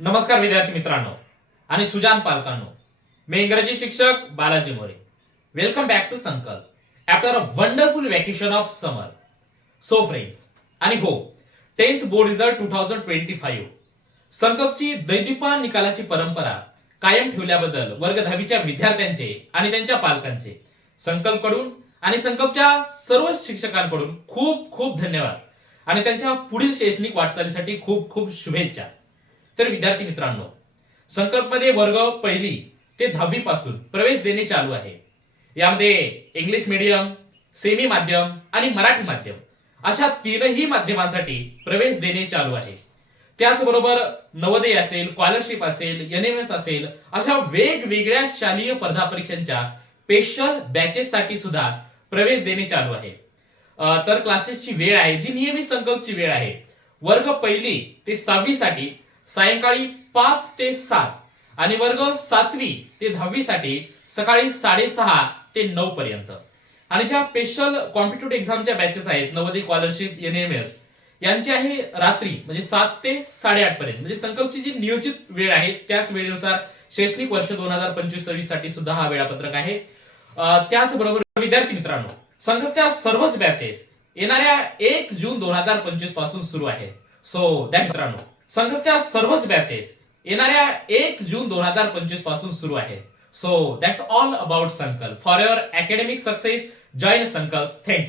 नमस्कार विद्यार्थी मित्रांनो आणि सुजान पालकांनो. मी इंग्रजी शिक्षक Balaji More. Welcome back to Sankalp after a wonderful vacation of summer so friends आणि हो tenth board result two thousand twenty five संकल्पची दैदिपान निकालाची परंपरा कायम ठेवल्याबद्दल वर्ग दहावीच्या विद्यार्थ्यांचे आणि त्यांच्या पालकांचे संकल्पकडून आणि संकल्पच्या सर्व शिक्षकांकडून खूप खूप धन्यवाद. आणि त्यांच्या पुढील शैक्षणिक वाटचालीसाठी खूप खूप शुभेच्छा. तर विद्यार्थी मित्रांनो संकल्पमध्ये वर्ग पहिली ते दहावी पासून प्रवेश देणे चालू आहे. यामध्ये इंग्लिश मीडियम सेमी माध्यम आणि मराठी माध्यम अशा तीनही माध्यमांसाठी प्रवेश देणे चालू आहे. त्याचबरोबर नवोदय असेल स्कॉलरशिप असेल एनएमएस असेल अशा वेगवेगळ्या शालेय स्पर्धा परीक्षांच्या स्पेशल बॅचेससाठी सुद्धा प्रवेश देणे चालू आहे. तर क्लासेसची वेळ आहे जी नियमित संकल्पची वेळ आहे. वर्ग पहिली ते सहावी साठी सायंकाळी पाच ते सात आणि वर्ग सातवी ते दहावी साठी सकाळी साडेसहा ते नऊ पर्यंत. आणि ज्या स्पेशल कॉम्पिटेटिव्ह एक्झामच्या बॅचेस आहेत नवोदय स्कॉलरशिप एनएमएस यांची आहे रात्री म्हणजे सात ते साडेआठ पर्यंत. म्हणजे संकल्पची जी नियोजित वेळ आहे त्याच वेळेनुसार शैक्षणिक वर्ष दोन हजार पंचवीस सव्वीससाठी सुद्धा हा वेळापत्रक आहे. त्याचबरोबर विद्यार्थी मित्रांनो संघच्या सर्वच बॅचेस येणाऱ्या एक जून दोन हजार पंचवीसपासून सुरू आहेत. सो दॅट मित्रांनो. संघाच्या सर्वच बॅचेस येणाऱ्या एक जून दोन हजार पंचवीसपासून सुरू आहेत. So that's all about Sankalp. For your academic success join Sankalp. Thank you